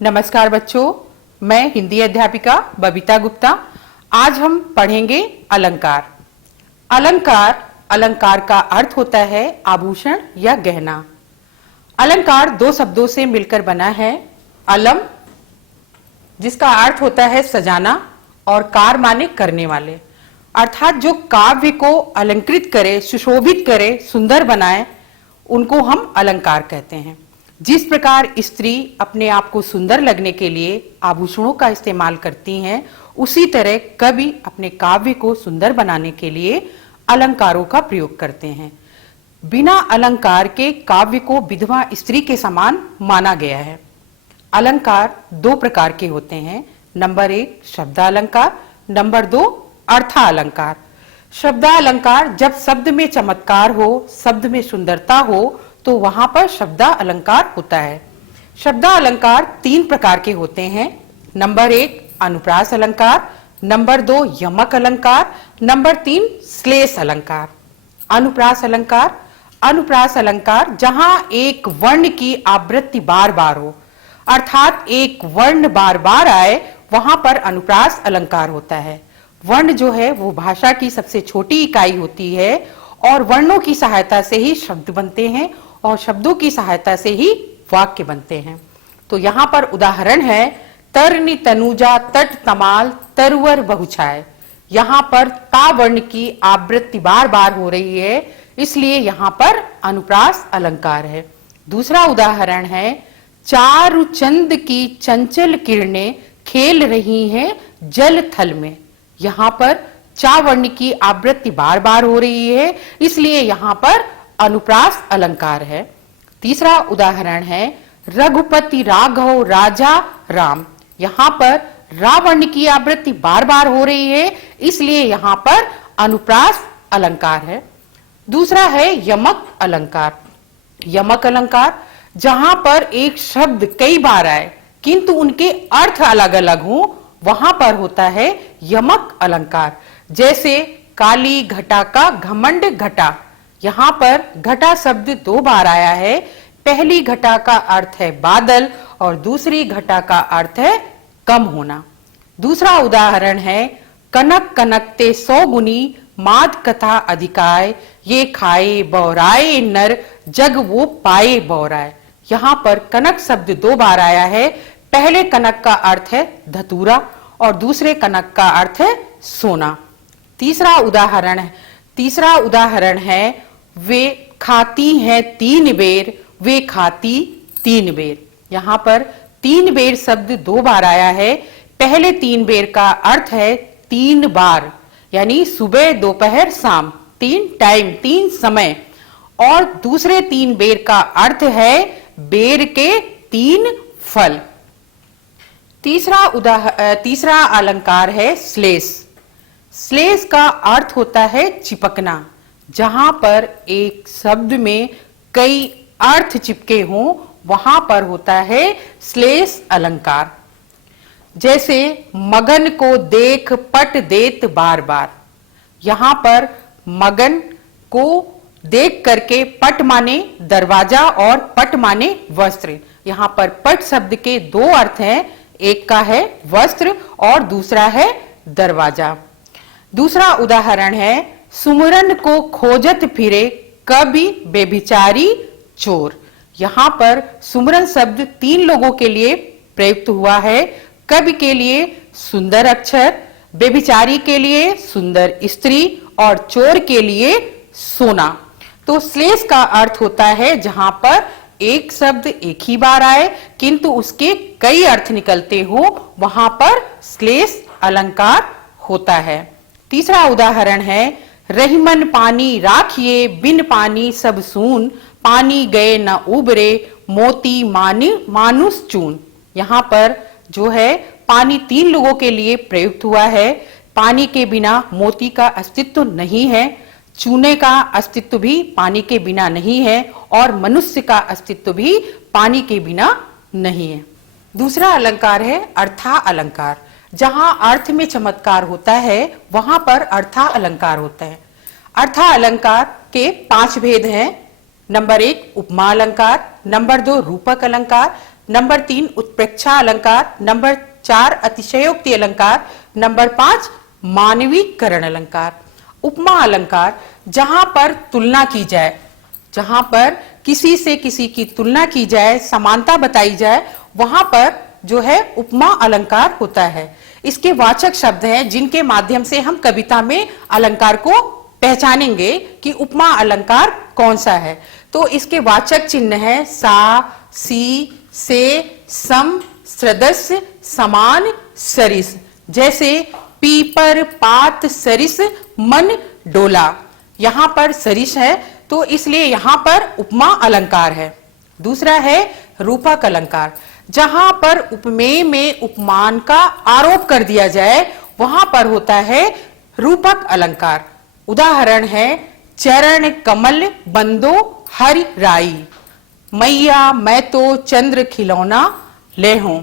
नमस्कार बच्चों, मैं हिंदी अध्यापिका बबीता गुप्ता। आज हम पढ़ेंगे अलंकार। अलंकार अलंकार का अर्थ होता है आभूषण या गहना। अलंकार दो शब्दों से मिलकर बना है। अलम जिसका अर्थ होता है सजाना और कार माने करने वाले, अर्थात जो काव्य को अलंकृत करे, सुशोभित करे, सुंदर बनाए, उनको हम अलंकार कहते हैं। जिस प्रकार स्त्री अपने आप को सुंदर लगने के लिए आभूषणों का इस्तेमाल करती हैं, उसी तरह कवि अपने काव्य को सुंदर बनाने के लिए अलंकारों का प्रयोग करते हैं। बिना अलंकार के काव्य को विधवा स्त्री के समान माना गया है। अलंकार दो प्रकार के होते हैं। Number 1 शब्दालंकार, number 2 अर्थालंकार। शब्दालंकार जब शब्द में चमत्कार हो, शब्द में सुंदरता हो, तो वहां पर शब्दालंकार होता है। शब्दालंकार 3 प्रकार के होते हैं। नंबर 1 अनुप्रास अलंकार, नंबर 2 यमक अलंकार, नंबर 3 श्लेष अलंकार। अनुप्रास अलंकार, अनुप्रास अलंकार जहां एक वर्ण की आवृत्ति बार बार हो, अर्थात एक वर्ण बार बार आए, वहां पर अनुप्रास अलंकार होता है। वर्ण जो है वो भाषा की सबसे छोटी इकाई होती है और वर्णों की सहायता से ही शब्द बनते हैं और शब्दों की सहायता से ही वाक्य बनते हैं। तो यहाँ पर उदाहरण है तरनि तनुजा तट तमाल तरवर बहुछाय। यहाँ पर ता वर्ण की आवृत्ति बार बार हो रही है, इसलिए यहाँ पर अनुप्रास अलंकार है। दूसरा उदाहरण है चारु चंद की चंचल किरणें खेल रही हैं जल थल में। यहाँ पर चा वर्ण की आवृत्ति बार बार हो रही है, इसलिए यहाँ पर अनुप्रास अलंकार है। तीसरा उदाहरण है रघुपति राघव राजा राम। यहाँ पर रा वर्ण की आवृत्ति बार बार हो रही है, इसलिए यहाँ पर अनुप्रास अलंकार है। दूसरा है यमक अलंकार। यमक अलंकार जहां पर एक शब्द कई बार आए किंतु उनके अर्थ अलग अलग हों, वहां पर होता है यमक अलंकार। जैसे काली घटा का घमंड घटा। यहाँ पर घटा शब्द 2 बार आया है। पहली घटा का अर्थ है बादल और दूसरी घटा का अर्थ है कम होना। दूसरा उदाहरण है कनक कनकते 100 गुनी माद कथा अधिकाय, ये खाए बौराए नर जग वो पाए बौराए। यहाँ पर कनक शब्द 2 बार आया है। पहले कनक का अर्थ है धतूरा और दूसरे कनक का अर्थ है सोना। तीसरा उदाहरण है वे खाती हैं 3 बेर, वे खाती 3 बेर। यहाँ पर 3 बेर शब्द 2 बार आया है। पहले 3 बेर का अर्थ है 3 बार, यानी सुबह दोपहर शाम, 3 टाइम, 3 समय। और दूसरे 3 बेर का अर्थ है बेर के 3 फल। तीसरा अलंकार है श्लेष। श्लेष का अर्थ होता है चिपकना। जहां पर एक शब्द में कई अर्थ चिपके हों, वहां पर होता है श्लेष अलंकार। जैसे मगन को देख पट देत बार बार। यहाँ पर मगन को देख करके पट माने दरवाजा और पट माने वस्त्र। यहाँ पर पट शब्द के 2 अर्थ हैं, एक का है वस्त्र और दूसरा है दरवाजा। दूसरा उदाहरण है सुमरन को खोजत फिरे कभी बेबिचारी चोर। यहाँ पर सुमरन शब्द 3 लोगों के लिए प्रयुक्त हुआ है। कवि के लिए सुंदर अक्षर, बेबिचारी के लिए सुंदर स्त्री और चोर के लिए सोना। तो श्लेष का अर्थ होता है जहां पर एक शब्द एक ही बार आए किंतु उसके कई अर्थ निकलते हो, वहां पर श्लेष अलंकार होता है। तीसरा उदाहरण है रहीमन पानी राखिए बिन पानी सब सून, पानी गए न उबरे मोती मानुष चून। यहाँ पर जो है पानी 3 लोगों के लिए प्रयुक्त हुआ है। पानी के बिना मोती का अस्तित्व नहीं है, चूने का अस्तित्व भी पानी के बिना नहीं है और मनुष्य का अस्तित्व भी पानी के बिना नहीं है। दूसरा अलंकार है अर्था अलंकार। जहां अर्थ में चमत्कार होता है वहां पर अर्था अलंकार होता है। अर्था अलंकार के 5 भेद हैं। नंबर 1 उपमा अलंकार, नंबर 2 रूपक अलंकार, नंबर 3 उत्प्रेक्षा अलंकार, नंबर 4 अतिशयोक्ति अलंकार, नंबर 5 मानवीकरण अलंकार। उपमा अलंकार, जहां पर तुलना की जाए, जहां पर किसी से किसी की तुलना की जाए, समानता बताई जाए, वहां पर जो है उपमा अलंकार होता है। इसके वाचक शब्द हैं जिनके माध्यम से हम कविता में अलंकार को पहचानेंगे कि उपमा अलंकार कौन सा है। तो इसके वाचक चिन्ह है सा, सी, से, सम, सदस्य, समान, सरिस। जैसे पीपर, पात, सरिस, मन, डोला। यहां पर सरिस है तो इसलिए यहां पर उपमा अलंकार है। दूसरा है रूपक अलंकार, जहां पर उपमेय में उपमान का आरोप कर दिया जाए वहां पर होता है रूपक अलंकार। उदाहरण है चरण कमल बंदो हरि राई, मैया मैं तो चंद्र खिलौना ले हूं।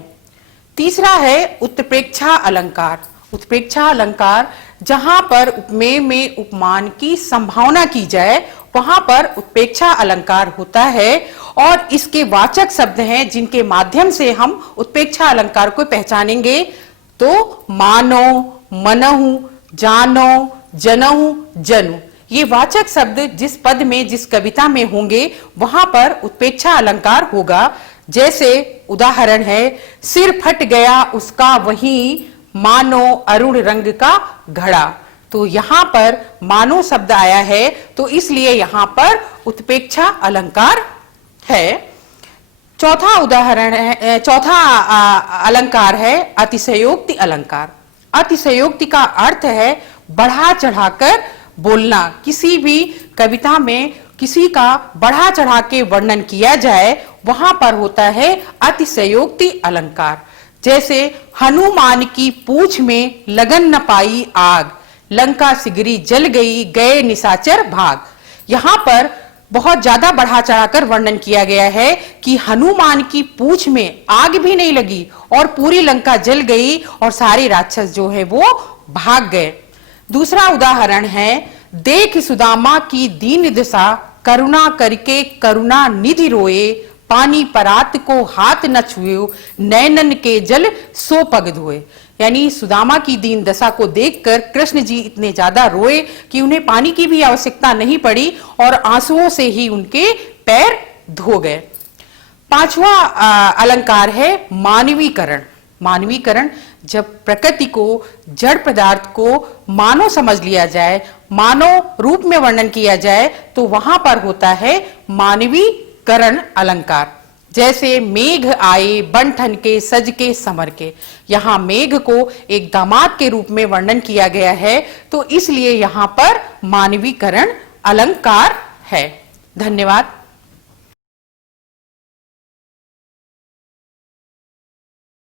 तीसरा है उत्प्रेक्षा अलंकार। उत्प्रेक्षा अलंकार, जहां पर उपमेय में उपमान की संभावना की जाए वहां पर उत्प्रेक्षा अलंकार होता है और इसके वाचक शब्द हैं जिनके माध्यम से हम उत्प्रेक्षा अलंकार को पहचानेंगे। तो मानो, मनहु, जानो, जनहु, जनु। ये वाचक शब्द जिस पद में, जिस कविता में होंगे वहां पर उत्प्रेक्षा अलंकार होगा। जैसे उदाहरण है सिर फट गया उसका वहीं, मानो अरुण रंग का घड़ा। तो यहां पर मानो शब्द आया है तो इसलिए यहां पर उत्प्रेक्षा अलंकार है। चौथा उदाहरण है, चौथा अलंकार है अतिशयोक्ति अलंकार। अतिशयोक्ति का अर्थ है बढ़ा चढ़ाकर बोलना। किसी भी कविता में किसी का बढ़ा चढ़ा के वर्णन किया जाए वहां पर होता है अतिशयोक्ति अलंकार। जैसे हनुमान की पूंछ में लगन न पाई आग, लंका सिगरी जल गई गए निशाचर भाग। यहां पर बहुत ज्यादा बढ़ा चढ़ाकर वर्णन किया गया है कि हनुमान की पूंछ में आग भी नहीं लगी और पूरी लंका जल गई और सारे राक्षस जो है वो भाग गए। दूसरा उदाहरण है देख सुदामा की दीन दशा, करुणा करके करुणा निधि रोए, पानी परात को हाथ न छुए, नैनन के जल सो पग धोए। यानी सुदामा की दीन दशा को देखकर कृष्ण जी इतने ज्यादा रोए कि उन्हें पानी की भी आवश्यकता नहीं पड़ी और आंसुओं से ही उनके पैर धो गए। पांचवा अलंकार है मानवीकरण। मानवीकरण, जब प्रकृति को, जड़ पदार्थ को मानव समझ लिया जाए, मानव रूप में वर्णन किया जाए तो वहां पर होता है मानवीकरण अलंकार। जैसे मेघ आए बन ठन के सज के समर के। यहां मेघ को एक दामाद के रूप में वर्णन किया गया है तो इसलिए यहां पर मानवीकरण अलंकार है। धन्यवाद।